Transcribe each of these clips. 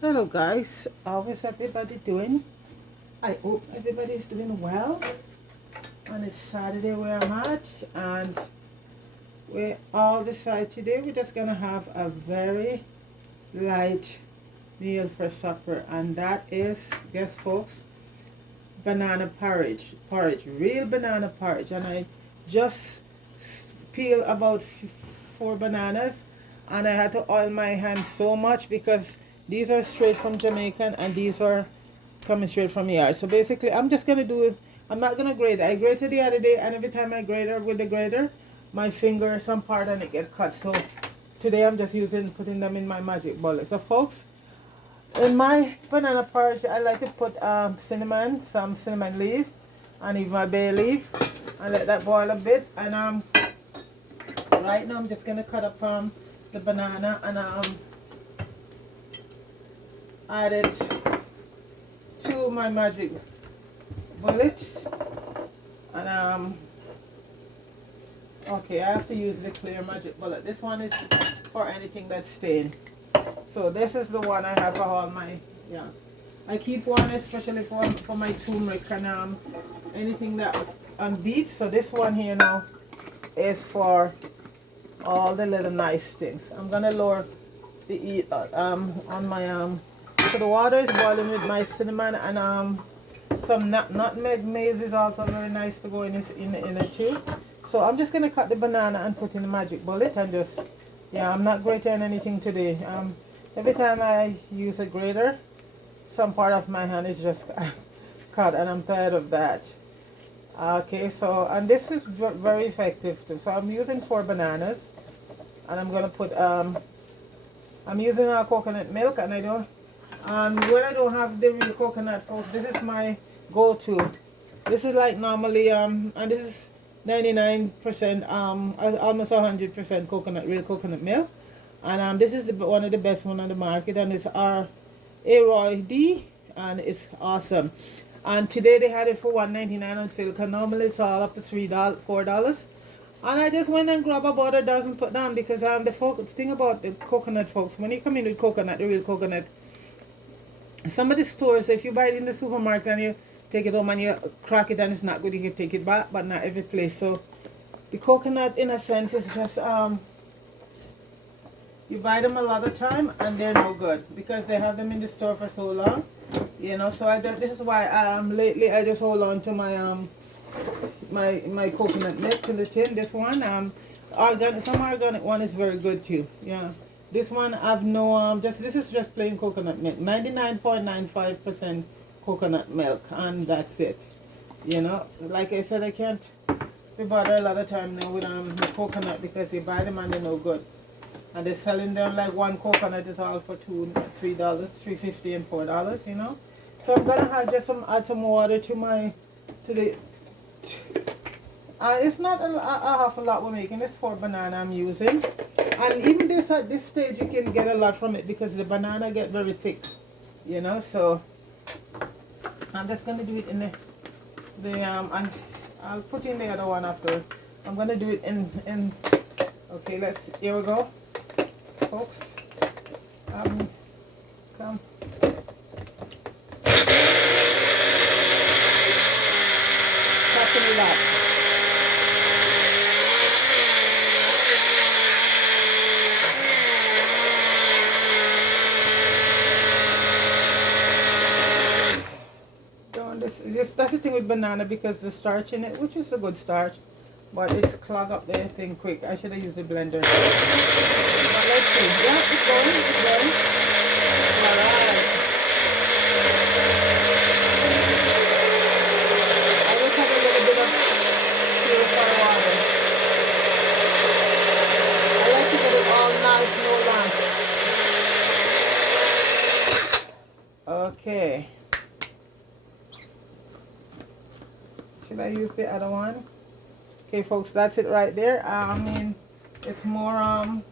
Hello guys, how is everybody doing? I hope everybody's doing well. And it's Saturday where I'm at, and we all decide today we're just gonna have a very light meal for supper, and that is, guess folks, banana porridge, real banana porridge. And I just peel about 4 bananas, and I had to oil my hands so much because these are straight from Jamaican and these are coming straight from the yard. So basically I'm just gonna do it. I'm not gonna grate it. I grated the other day, and every time I grate it with the grater, my finger, some part on it get cut. So today I'm just putting them in my magic bullet. So folks, in my banana porridge, I like to put cinnamon, some cinnamon leaf, and even my bay leaf, and let that boil a bit. And right now I'm just gonna cut up the banana and add it to my magic bullet. And okay, I have to use the clear magic bullet. This one is for anything that's stained. So this is the one I have for all my, yeah. I keep one especially for my turmeric and anything that's on beets. So this one here now is for all the little nice things. I'm gonna lower the heat on my so the water is boiling with my cinnamon, and some nutmeg. Maize is also very nice to go in it too. So I'm just gonna cut the banana and put in the magic bullet, and just, yeah, I'm not grating anything today. Every time I use a grater, some part of my hand is just cut, and I'm tired of that. Okay, so, and this is very effective too. So I'm using 4 bananas, and I'm gonna put I'm using coconut milk, and I don't, when I don't have the real coconut, folks, this is my go-to. This is like normally and this is 99% almost 100% coconut, real coconut milk. And this is one of the best one on the market, and it's our Aroid, and it's awesome. And today they had it for $1.99 on sale, because normally it's all up to $3, $4. And I just went and grabbed about a dozen, put down, because the thing about the coconut, folks, when you come in with coconut, the real coconut, some of the stores, if you buy it in the supermarket and you take it home and you crack it and it's not good, you can take it back, but not every place. So the coconut, in a sense, is just you buy them a lot of time and they're no good because they have them in the store for so long, you know. So this is why lately I just hold on to my my coconut milk in the tin. This one organic, some organic one is very good too, yeah. This one I've no this is just plain coconut milk, 99.95% coconut milk, and that's it, you know. Like I said, I can't be bothered a lot of time now with the coconut, because you buy them and they're no good, and they're selling them like one coconut is all for $2, $3, $3.50 and $4, you know. So I'm gonna have just add some water to the it's not a half a lot we're making. This 4 banana I'm using, and even this at this stage you can get a lot from it because the banana get very thick, you know. So I'm just gonna do it in the and I'll put in the other one after. I'm gonna do it in okay, here we go, folks. Come. Tapping it up. That's the thing with banana, because the starch in it, which is a good starch, but it's clog up the thing quick. I should have used a blender. But let's see. Yeah, it's going. It's going. Alright. I just have a little bit of purified water. I like to get it all nice, no lumps. Okay. Should I use the other one? Okay, folks, that's it right there. I mean, it's more I'm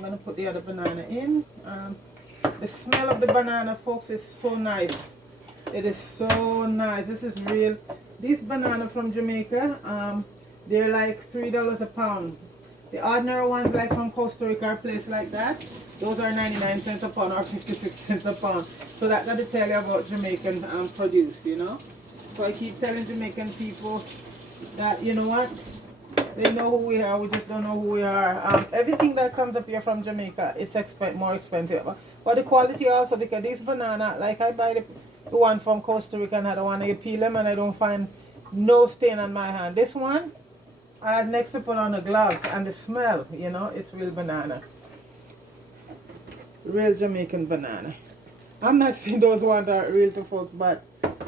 gonna put the other banana in. The smell of the banana, folks, is so nice. It is so nice. This is real. These banana from Jamaica, they're like $3 a pound. The ordinary ones like from Costa Rica or place like that, those are 99 cents a pound or 56 cents a pound. So that got to tell you about Jamaican produce, you know. So I keep telling Jamaican people that, you know what, they know who we are, we just don't know who we are. Everything that comes up here from Jamaica is more expensive. But the quality also, because this banana, like I buy the one from Costa Rica and I don't want to peel them and I don't find no stain on my hand. This one, I had next to put on the gloves and the smell, you know, it's real banana. Real Jamaican banana. I'm not saying those ones are real to folks, but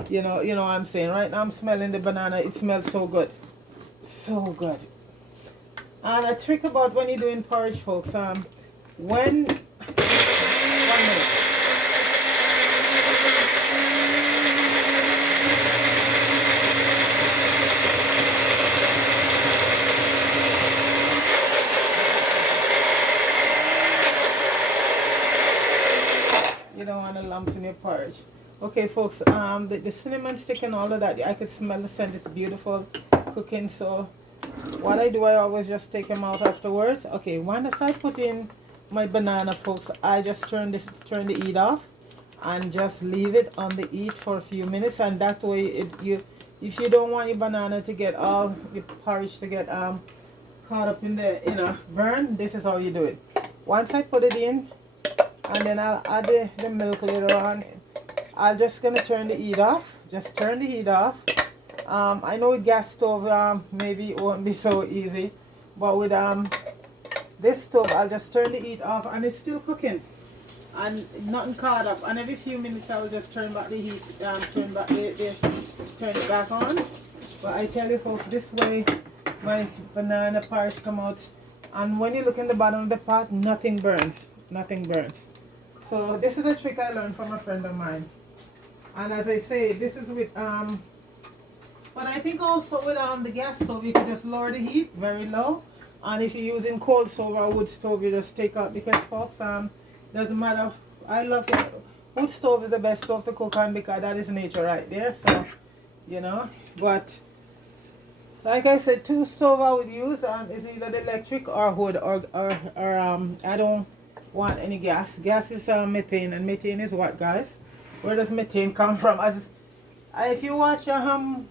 you know what I'm saying. Right now I'm smelling the banana. It smells so good. So good. And a trick about when you're doing porridge, folks, one minute. You don't want a lump in your porridge. Okay, folks, the cinnamon stick and all of that, I could smell the scent. It's beautiful cooking. So what I do, I always just take them out afterwards. Okay, once I put in my banana, folks, I just turn the heat off and just leave it on the heat for a few minutes, and that way if you don't want your banana to get all the porridge to get caught up in the burn, this is how you do it. Once I put it in, and then I'll add the milk later on. I'm just gonna turn the heat off. Just turn the heat off. I know with gas stove maybe it won't be so easy, but with this stove I'll just turn the heat off and it's still cooking and nothing caught up. And every few minutes I will just turn back the heat, turn it back on. But I tell you folks, this way my banana porridge come out, and when you look in the bottom of the pot, nothing burns. Nothing burns. So this is a trick I learned from a friend of mine. And as I say, this is with but I think also with the gas stove you can just lower the heat very low. And if you're using coal stove or wood stove, you just take out, because folks, doesn't matter. I love it. Wood stove is the best stove to cook on because that is nature right there. So you know, but like I said, two stove I would use is either the electric or wood or I don't want any gas. Gas is methane, and methane is what, guys? Where does methane come from? If you watch Raz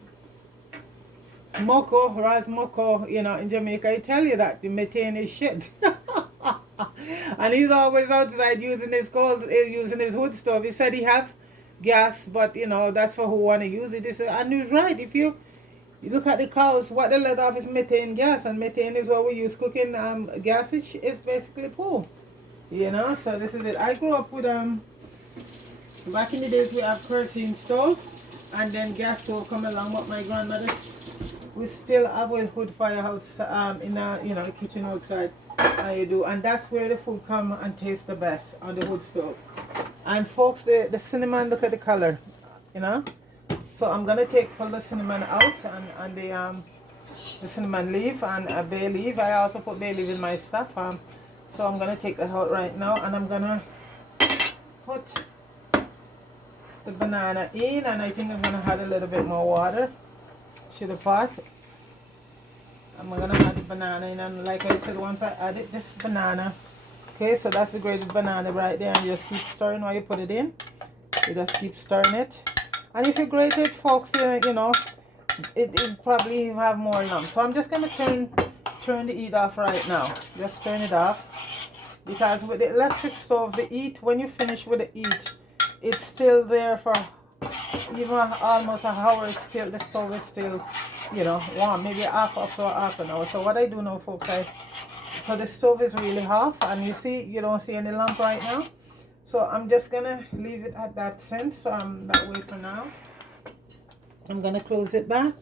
Moko, you know, in Jamaica, I tell you that the methane is shit. And he's always outside using his wood stove. He said he have gas, but you know, that's for who want to use it. And he's right. If you look at the cows, what they let off is methane gas, and methane is what we use cooking. Gas is basically poo. You know, so this is it. I grew up with back in the days we have kerosene stove, and then gas stove come along. But my grandmother, we still have a wood fire outside, in the kitchen outside. You do, and that's where the food come and taste the best, on the wood stove. And folks, the cinnamon, look at the color, you know. So I'm gonna pull the cinnamon out and the cinnamon leaf and a bay leaf. I also put bay leaf in my stuff. So I'm gonna take that out right now, and I'm gonna put the banana in, and I think I'm gonna add a little bit more water to the pot. I'm gonna add the banana in, and like I said, once I add it, this banana, okay, so that's the grated banana right there, and you just keep stirring while you put it in. You just keep stirring it, and if you grate it, folks, you know, it probably have more lumps. So I'm just gonna turn the heat off right now. Just turn it off, because with the electric stove, the heat, when you finish with the heat, it's still there for even almost an hour. The stove is still, you know, warm, maybe up to half an hour. So what I do now, folks, so the stove is really hot, and you don't see any lump right now. So I'm just gonna leave it at that sense, that way for now. I'm gonna close it back.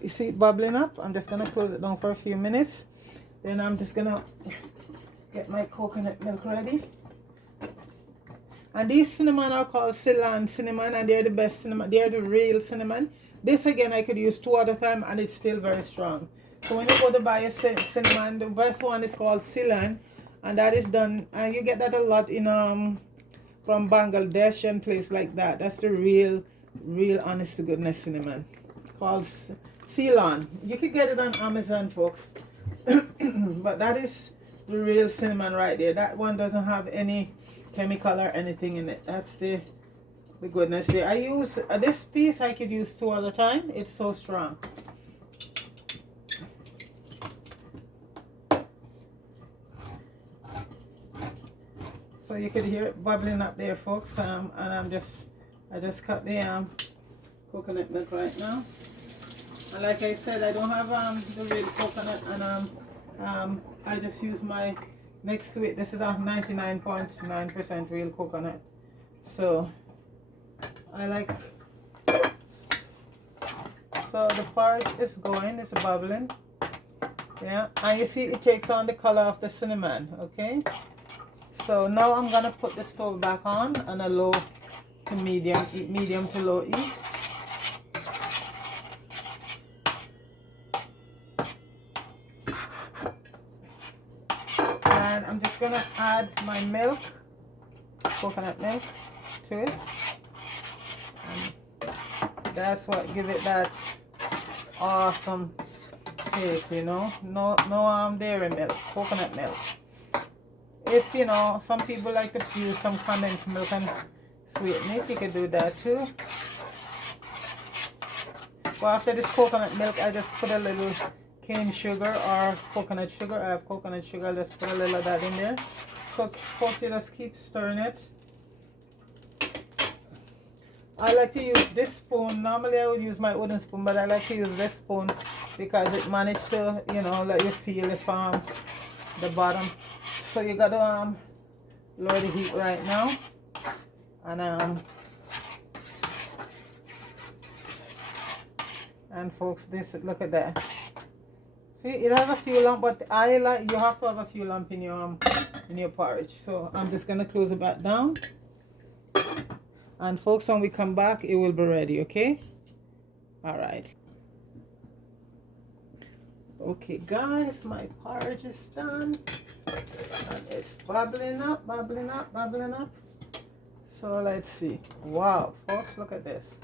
You see it bubbling up. I'm just gonna close it down for a few minutes. Then I'm just gonna get my coconut milk ready. And these cinnamon are called Ceylon cinnamon, and they're the best cinnamon. They're the real cinnamon. This again I could use 2 at a time, and it's still very strong. So when you go to buy a cinnamon, the best one is called Ceylon, and that is done, and you get that a lot in from Bangladesh and place like that. That's the real honest to goodness cinnamon, called Ceylon. You could get it on Amazon, folks. But that is the real cinnamon right there. That one doesn't have any chemical or anything in it. That's the goodness there. I use this piece. I could use 2 at a time. It's so strong. So you could hear it bubbling up there, folks. And I just cut the coconut milk right now. And like I said, I don't have the real coconut, and I just use my next to it. This is a 99.9% real coconut. So I like. So the porridge is going, it's bubbling. Yeah, and you see it takes on the color of the cinnamon. Okay. So now I'm gonna put the stove back on a low to medium to low heat. And I'm just gonna add my milk, coconut milk, to it. And that's what gives it that awesome taste, you know. No dairy milk, coconut milk. If you know, some people like to use some condensed milk and sweeten it, you could do that too. Well, after this coconut milk, I just put a little cane sugar or coconut sugar. I have coconut sugar. I'll just put a little of that in there. So folks, you just keep stirring it. I like to use this spoon. Normally I would use my wooden spoon, but I like to use this spoon because it managed to, you know, let you feel if the bottom. So you gotta lower the heat right now, and folks, this, look at that. See, it has a few lumps, but I like, you have to have a few lumps in your porridge. So I'm just gonna close it back down, and folks, when we come back, it will be ready. Okay. All right. Okay guys, my porridge is done and it's bubbling up, bubbling up, bubbling up. So let's see. Wow, folks, look at this.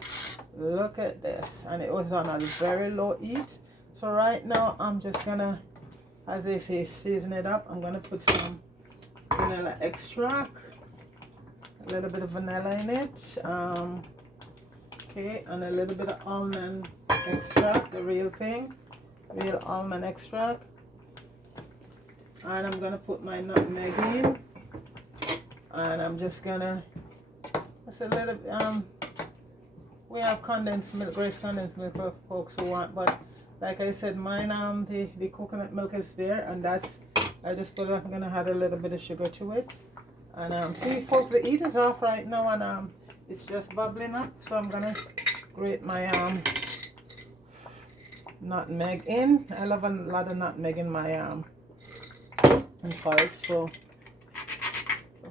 Look at this. And it was on a very low heat. So right now I'm just gonna, as they say, season it up. I'm gonna put some vanilla extract, a little bit of vanilla in it, okay, and a little bit of almond extract, the real thing. Real almond extract, and I'm gonna put my nutmeg in, and I'm just gonna, that's a little we have condensed milk, grace condensed milk for folks who want, but like I said, mine the coconut milk is there, and that's, I just put, I'm gonna add a little bit of sugar to it, and see folks, the heat is off right now, and it's just bubbling up. So I'm gonna grate my nutmeg in. I love a lot of nutmeg in my porridge. So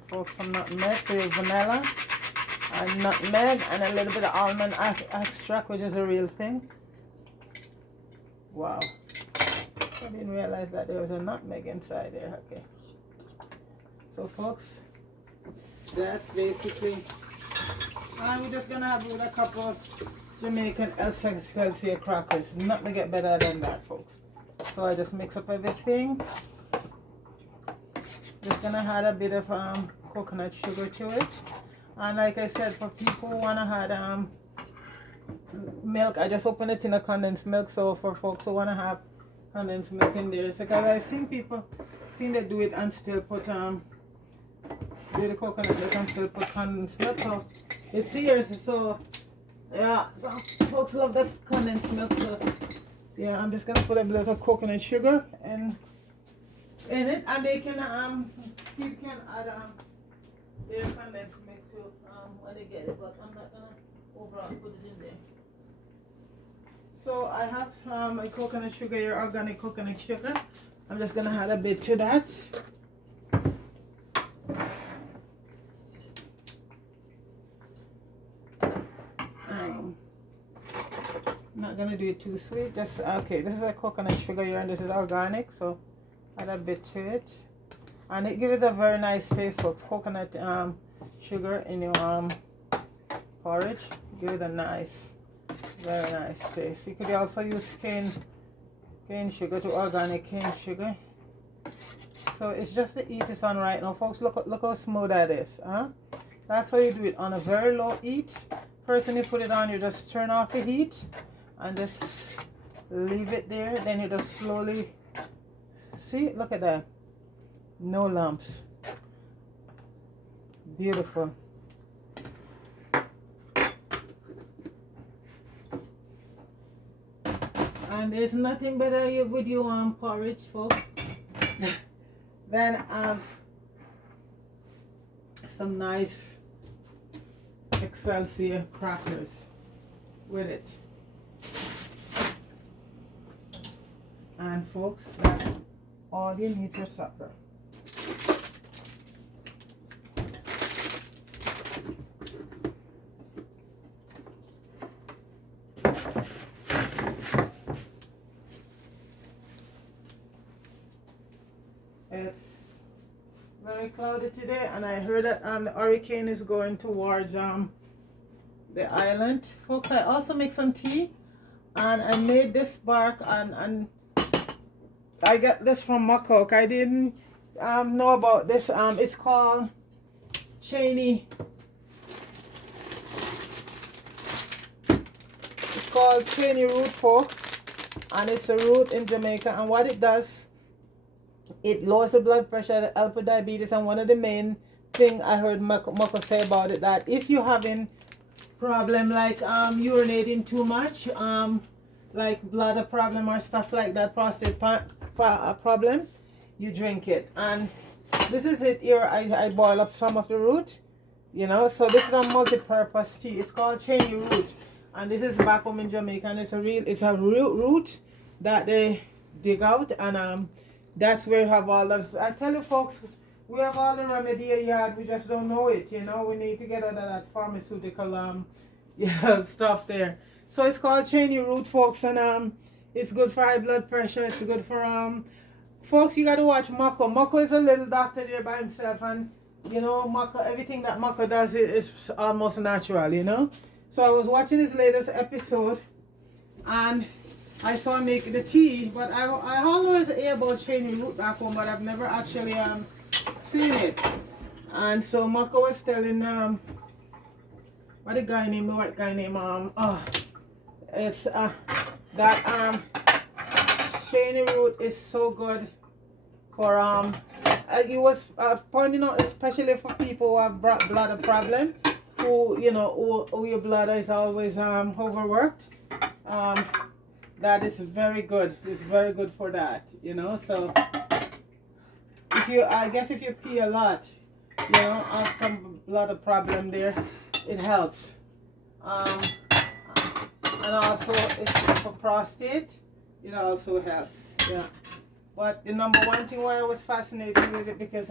for some nutmeg, so vanilla and nutmeg and a little bit of almond extract, which is a real thing. Wow, I didn't realize that there was a nutmeg inside there. Okay, so folks, that's basically, and we're just gonna have with a couple of Jamaican Excelsior crackers. Nothing get better than that, folks. So I just mix up everything. Just gonna add a bit of coconut sugar to it. And like I said, for people who wanna add milk, I just open it in a condensed milk. So for folks who wanna have condensed milk in there, so because I've seen people them do it and still put do the coconut milk and still put condensed milk. So it's serious. So yeah, some folks love the condensed milk, so yeah, I'm just gonna put a bit of coconut sugar in it, and they can people can add their condensed milk too when they get it, but I'm not gonna overall put it in there. So I have my coconut sugar here, organic coconut sugar. I'm just gonna add a bit to that. Not gonna do it too sweet. Just okay. This is a coconut sugar here, and this is organic, so add a bit to it, and it gives a very nice taste of coconut sugar in your porridge. Give it a nice, Very nice taste. You could also use cane sugar to organic cane sugar. So it's just to eat this on right now, folks. Look how smooth that is, huh? That's how you do it, on a very low heat. First when you put it on, you just turn off the heat and just leave it there. Then you just slowly, see, look at that, no lumps. Beautiful. And there's nothing better with you on porridge, folks, than some nice Excelsior crackers with it. And folks, that's all you need for supper. It's very cloudy today, and I heard that the hurricane is going towards the island. Folks, I also make some tea, and I made this bark, and I got this from Makok. I didn't know about this. It's called Cheney. It's called Cheney root, folks, and it's a root in Jamaica. And what it does, it lowers the blood pressure, it helps with diabetes. And one of the main thing I heard Mako say about it, that if you're having problem like urinating too much, like bladder problem or stuff like that, prostate problem, you drink it. And this is it here. I boil up some of the root, you know. So this is a multi-purpose tea. It's called Cheney root, and this is back home in Jamaica, and it's a real root that they dig out, and that's where you have all of, I tell you folks, we have all the remedy you had, we just don't know it, you know. We need to get out of that pharmaceutical yeah, stuff there. So it's called Cheney root, folks, and it's good for high blood pressure. It's good for folks, you got to watch Mako. Mako is a little doctor there by himself, and you know, Mako, everything that Mako does is almost natural, you know. So I was watching his latest episode, and I saw him make the tea, but I always hear about Cheney root back home, but I've never actually seen it. And so Mako was telling what the guy named, the white guy named it's that Cheney root is so good for he was pointing out, especially for people who have bladder problem, who, you know, who your bladder is always overworked. That is very good. It's very good for that, you know. So if you, I guess if you pee a lot, you know, have some bladder problem there, it helps. And also it's for prostate, it also helps. Yeah. But the number one thing why I was fascinated with it, because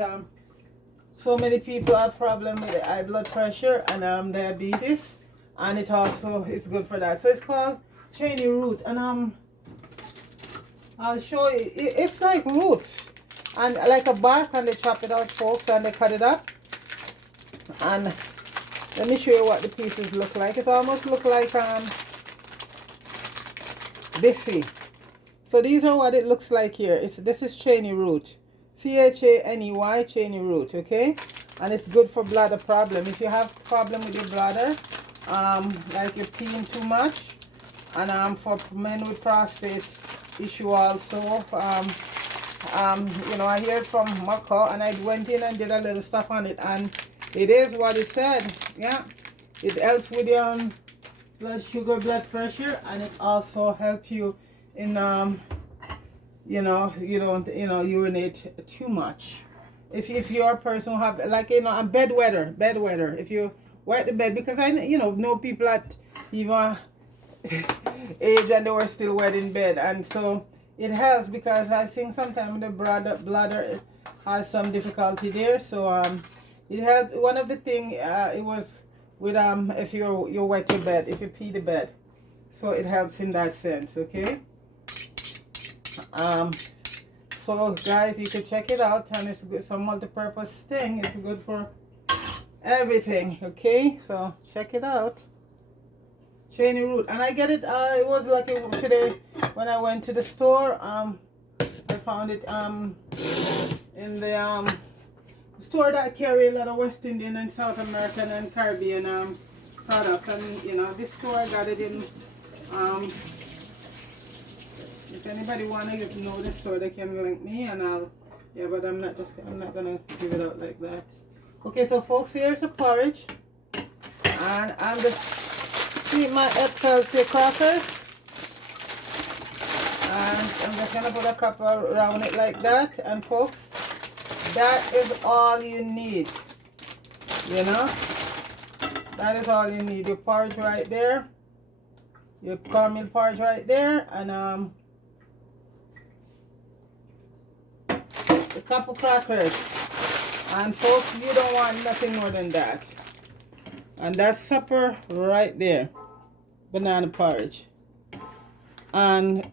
so many people have problem with high blood pressure and diabetes, and it's good for that. So it's called Cheney root, and I'll show you. It's like roots and like a bark, and they chop it out, folks, and they cut it up. And let me show you what the pieces look like. It almost look like this. So these are what it looks like here. This is Cheney root, CHANEY, Cheney root, okay? And it's good for bladder problem. If you have problem with your bladder, like you're peeing too much, and for men with prostate issue also, you know, I heard from Mako, and I went in and did a little stuff on it, and it is what it said. Yeah, it helps with your blood sugar, blood pressure, and it also helps you in you know, you don't, you know, urinate too much. If you're a person who have, like, you know, a bedwetter, if you wet the bed, because I, you know people at even age and they were still wet in bed, and so it helps, because I think sometimes the bladder has some difficulty there. So it helped. One of the thing it was with if you wet your bed, if you pee the bed, so it helps in that sense, okay. So guys, you can check it out, and it's good, some multi-purpose thing. It's good for everything, okay. So check it out, Cheney root, and I get it. It was like today when I went to the store. I found it in the store that carry a lot of West Indian and South American and Caribbean products, and you know, this store I got it in. If anybody wanna know this store, they can link me, and I'll. Yeah, but I'm not gonna give it out like that. Okay, so folks, here's a porridge, and I'm just eat my Excelsior crackers, and I'm just gonna put a couple around it like that, and folks, that is all you need. You know, that is all you need. Your porridge right there, your cornmeal porridge right there, and a couple crackers. And folks, you don't want nothing more than that. And that's supper right there. Banana porridge. And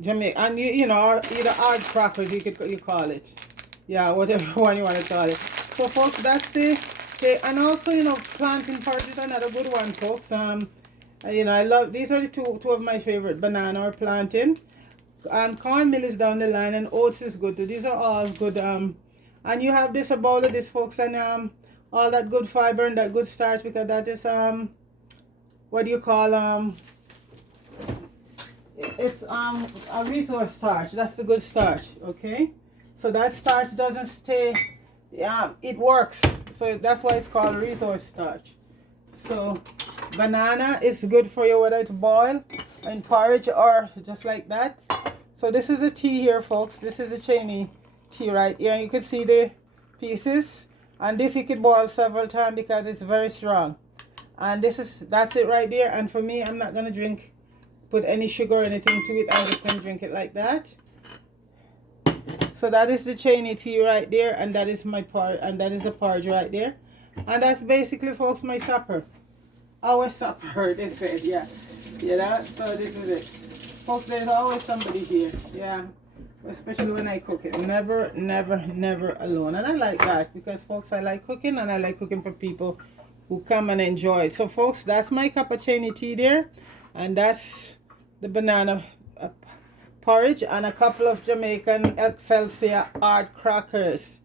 Jamaican, and you know, either hard crackers you call it. Yeah, whatever one you want to call it. So folks, that's the and also, you know, plantain porridge is another good one, folks. You know, I love these are the two of my favorite, banana or plantain. And cornmeal is down the line, and oats is good too. These are all good. And you have this, a bowl of this, folks, and all that good fiber and that good starch, because that is what do you call it's a resource starch. That's the good starch. Okay, so that starch doesn't stay. Yeah, it works. So that's why it's called resource starch. So banana is good for you, whether it's boiled in porridge or just like that. So this is the tea here, folks. This is the Cheney tea right here. You can see the pieces, and this you could boil several times because it's very strong. And that's it right there. And for me, I'm not gonna put any sugar or anything to it. I'm just gonna drink it like that. So that is the Cheney tea right there, and that is my porridge, and that is the porridge right there. And that's basically, folks, my supper. Our supper, they said, yeah. You know, so this is it. Folks, there's always somebody here, yeah. Especially when I cook it. Never, never, never alone. And I like that because, folks, I like cooking, and I like cooking for people who come and enjoy it. So, folks, that's my cup of Cheney tea there. And that's the banana porridge and a couple of Jamaican Excelsior hard crackers.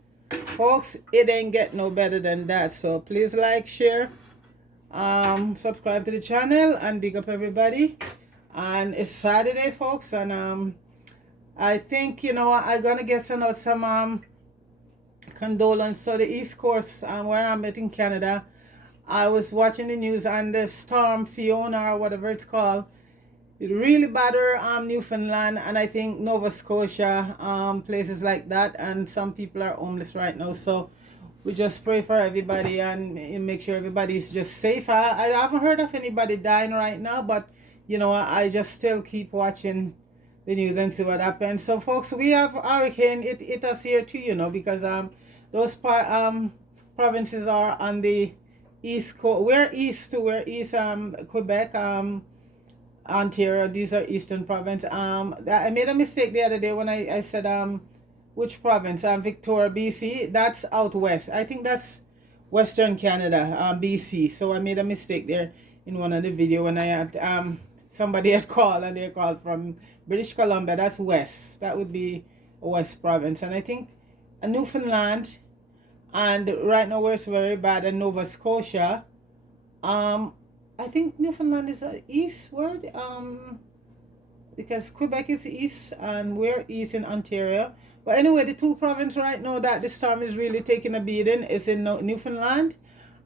Folks, it ain't get no better than that. So, please like, share, subscribe to the channel, and big up everybody. And it's Saturday, folks, and I think, you know, I'm gonna get some condolence. So the East Coast, where I'm at in Canada, I was watching the news, and the storm Fiona or whatever it's called, it really battered Newfoundland, and I think Nova Scotia, places like that, and some people are homeless right now. So we just pray for everybody and make sure everybody's just safe. I haven't heard of anybody dying right now, but you know, I just still keep watching the news and see what happens. So, folks, we have hurricane. It us here too, you know, because those provinces are on the east coast. We're east too. We're east Quebec, Ontario. These are eastern province. I made a mistake the other day when I said which province? Victoria, BC. That's out west. I think that's Western Canada, BC. So I made a mistake there in one of the video when I had somebody had called, and they called from British Columbia. That's west. That would be a west province. And I think Newfoundland, and right now where it's very bad, in Nova Scotia. I think Newfoundland is eastward, because Quebec is east and we're east in Ontario. But anyway, the two provinces right now that the storm is really taking a beating is in Newfoundland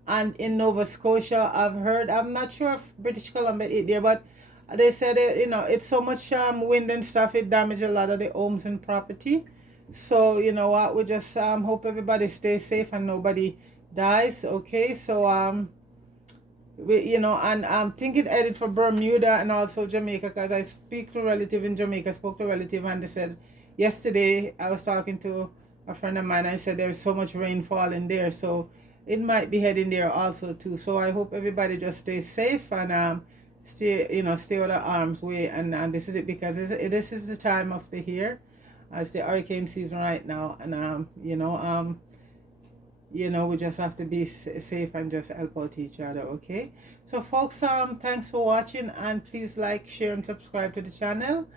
and in Nova Scotia. I've heard, I'm not sure if British Columbia is there, but they said it, you know, it's so much wind and stuff, it damaged a lot of the homes and property. So you know what, we just hope everybody stays safe and nobody dies. Okay, so we, you know, and I'm thinking headed for Bermuda and also Jamaica, because I speak to a relative in Jamaica. Spoke to a relative, and they said yesterday I was talking to a friend of mine, and I said there's so much rainfall in there, so it might be heading there also too. So I hope everybody just stays safe and stay, you know, stay out of harm's way. And this is it, because this is the time of the year, it's the hurricane season right now, and you know, you know, we just have to be safe and just help out each other. Okay, so folks, thanks for watching, and please like, share, and subscribe to the channel.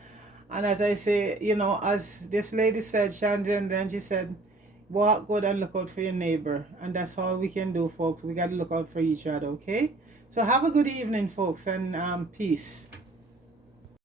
And as I say, you know, as this lady said, Shanjan, then she said, walk good and look out for your neighbor. And that's all we can do, folks. We got to look out for each other. Okay, so have a good evening, folks, and peace.